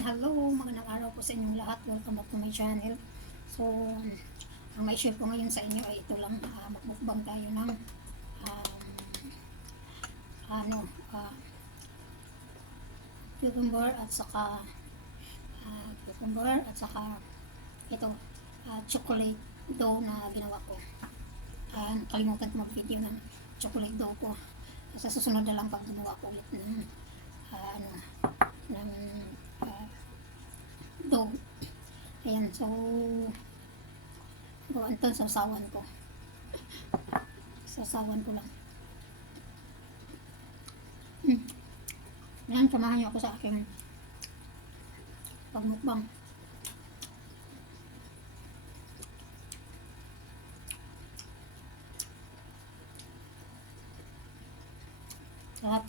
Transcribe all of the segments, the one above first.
Ayan, hello, magandang araw po sa inyong lahat. Welcome back to my channel. So, ang may share ko ngayon sa inyo ay ito lang, magbukbang tayo ng um, ano, uh, cucumber at saka ito, chocolate dough na ginawa ko. Kalimutan ko mag-video ng chocolate dough ko. Sa susunod na lang pag ginawa ko ulit ng ng dough. Ayan, so gawaan to, sasawan ko lang. Ayan, samahan niyo ako sa aking pagmukbang. Sarap.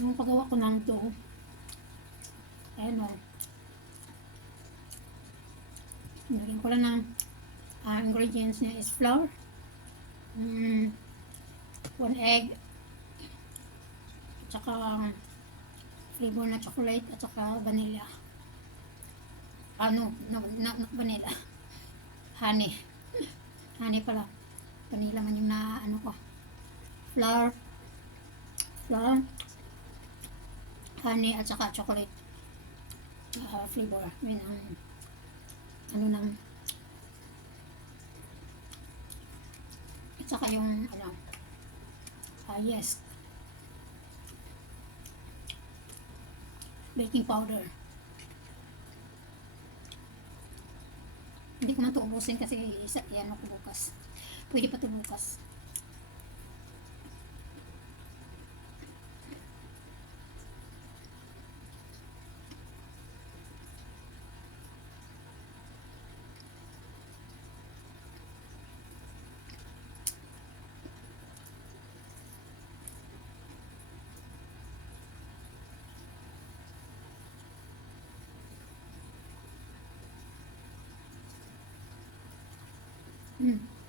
Yung paggawa ko ng dough, ayan o, nilagyan ko lang ng ingredients niya is flour, 1 egg, at saka flavor na chocolate, at saka vanilla. Vanilla. Honey pala. Vanilla man yung na ko. Flour, honey, at saka chocolate flavor. Yun ang at saka yung yes, baking powder. Hindi ko man ito ubusin kasi yan ako bukas. Pwede pa ito bukas.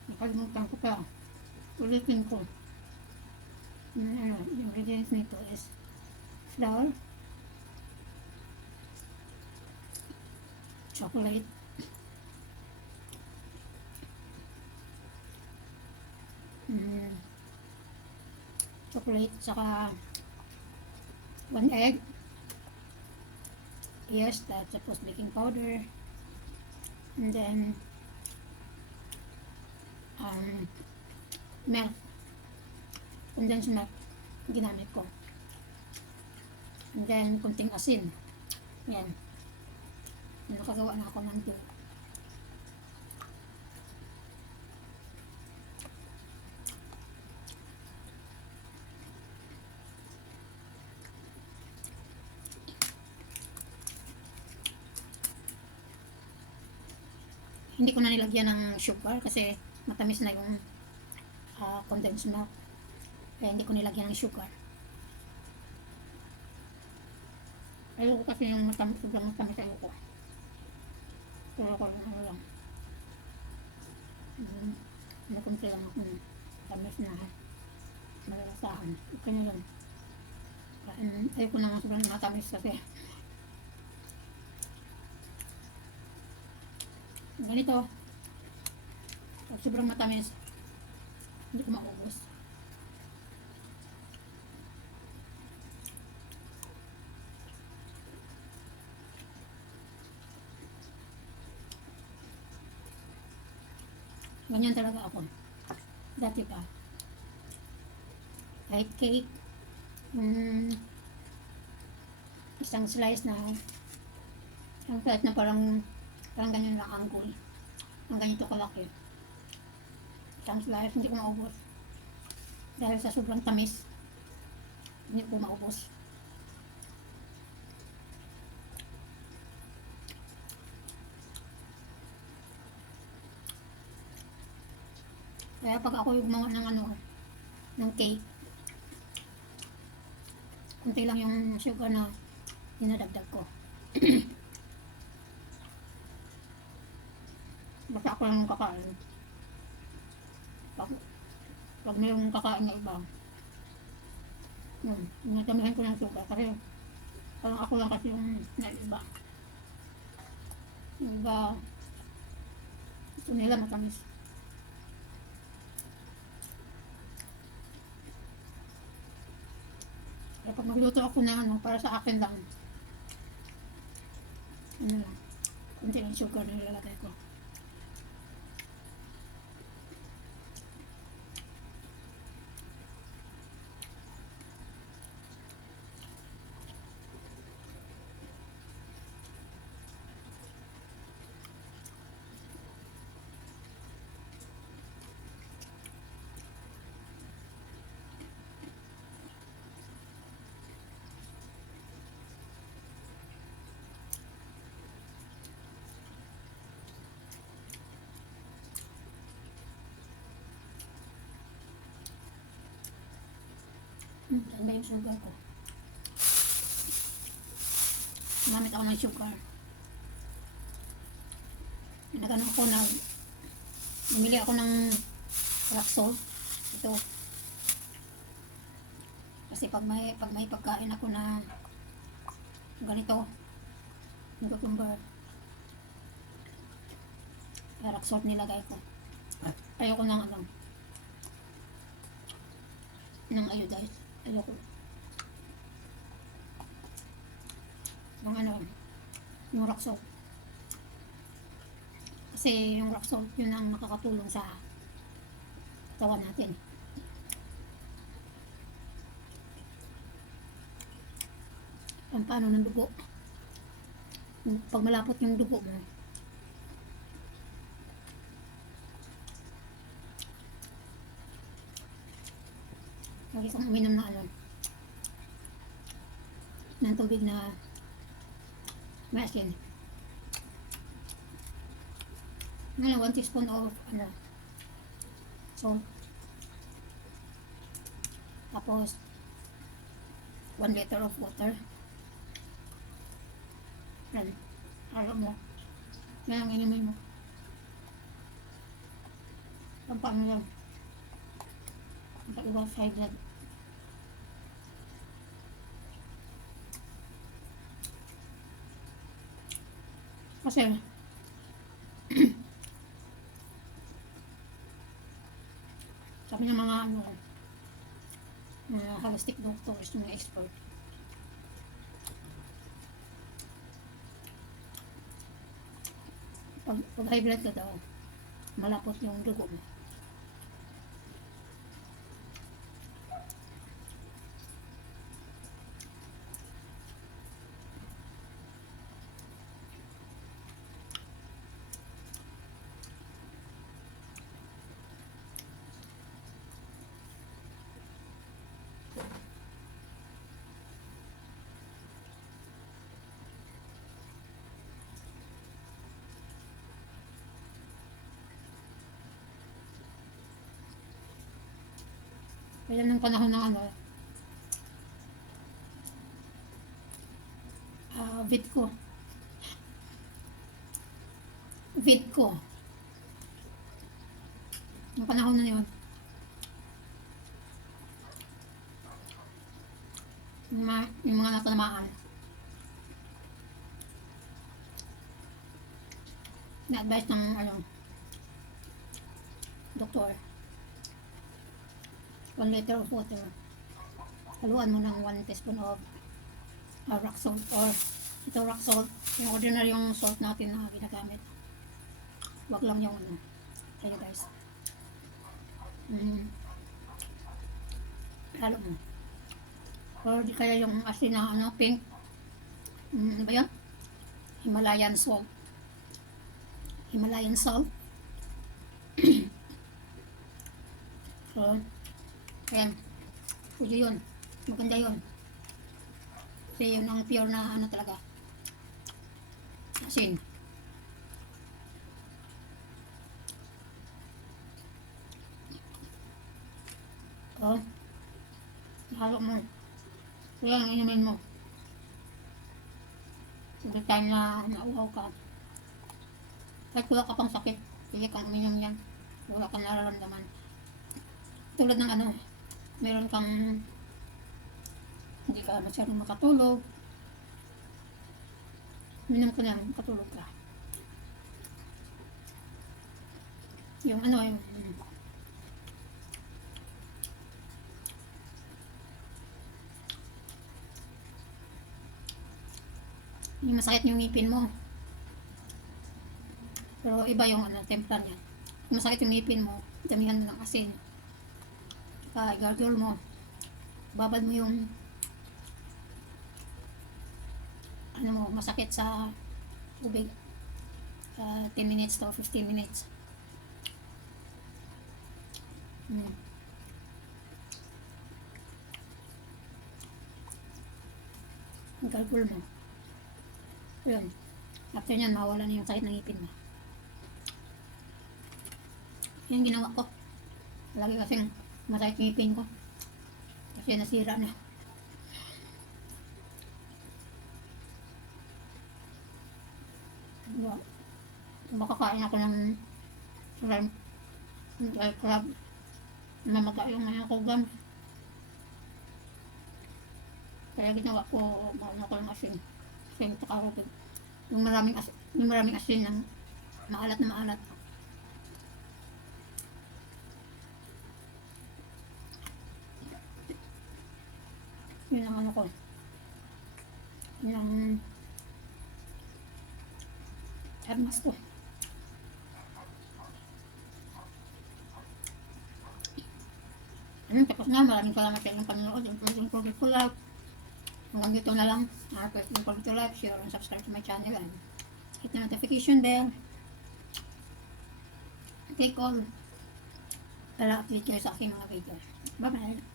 Nakalimutan ko pa. Ulitin ko. Yung ingredients nito is flour, chocolate, saka 1 egg, yes, that's supposed baking powder, and then milk, condensed milk ginamit ko, and then kunting asin. Yan, nakagawa na ako ng dough. Hindi ko na nilagyan ng sugar kasi matamis na yung condensed milk. Kaya hindi ko nilagyan ng sugar. Ayoko kasi yung sobrang matamis, ayoko. Pero ako lang, ano lang. Mm, nakunti lang ako ng tamis na malalasahan. Okay na lang. Ayoko na nga sobrang matamis kasi ganito, pag sobrang matamis, hindi ko maubos. Ganyan talaga ako. Dati pa. Kahit cake, mm, isang slice na parang ganyan lang angkol. Ang ganito kalaki. Isang slice, hindi ko maubos. Dahil sa sobrang tamis, hindi ko maubos. Kaya pag ako yung gumawa ng ng cake, kunti lang yung sugar na dinadagdag ko. Basta ako lang kakain. Pag, pag mayroong kakain na iba, natamihan ko ng sugar kasi parang ako lang kasi yung naiba. Yung iba, gusto nila matamis. Kaya pag magluto ako na para sa akin lang, lang, kunti lang sugar na nilalagay ko. Saan ba yung sugar ko? Gamit ako ng sugar. Nagano ako namili ako ng rock salt. Ito. Kasi pag may pagkain ako na ganito, yung cucumber, rock salt nilagay ko. Ayoko ng iodized. Ayoko. Yung rock salt. Kasi yung rock salt, yun ang nakakatulong sa katawan natin. Paano ng dugo. Pag malapot yung dugo mo, lagi kang uminom ng tubig na maasin. 1 teaspoon of salt. Tapos 1 liter of water. Yan. Halo mo. Yan ang inumin mo. Pampano lang. Pag-iwas high blood. Kasi sabi ng mga mga holistic doctors, mga expert, pag high blood ka daw, malapot yung dugo mo. Kaya nung panahon ng vid ko, feed ko. Yung panahon na yun. Yung mga natalamaan. Na-advise ng doktor. 1 liter of water. Haluan mo ng 1 teaspoon of rock salt or ito rock salt. Yung ordinary yung salt natin na ginagamit. Wag lang yung Kaya guys. Halo mo. Or di kaya yung asin na pink. Ano ba yun? Himalayan salt. Himalayan salt. So, ayan. Pwede yun. Maganda yun. Kasi yun ang pure na talaga. Asin. Oh. Halo mo. Kaya ang inumin mo. Every time na nauhaw ka. Kahit wala ka pang sakit, sige kang uminom yan. Wala kang nararamdaman. Tulad ng meron kang hindi ka masyadong makatulog. Minom ko lang, makatulog ka. Yung yung masakit yung ngipin mo. Pero iba yung templa niya. Kung masakit yung ngipin mo, damihan mo ng asin. Saka i-gargle mo. Babad mo yung masakit sa tubig. 10 minutes to 15 minutes. I-gargle mo. Yun. After nyan, mawala na yung sakit ng ngipin mo. Yan ginawa ko. Lagi kasing masakit yung ngipin ko. Kasi nasira na. Makakain ako ng shrimp. Dahil crab. Mamaka yung ko gum. Kaya ginawa ko, mauna ko ng asin. Asin, tsaka rupig. Yung maraming asin ng maalat na maalat. Yun ang ko. Yun ang armas ko. Tapos na. Maraming salamat sa inyong panonood. Yung Project ko Life. Hanggang dito na lang. Yung Project ko Life. Share and subscribe to my channel. And hit the notification bell. Click all para update kayo sa aking mga videos. Bye bye!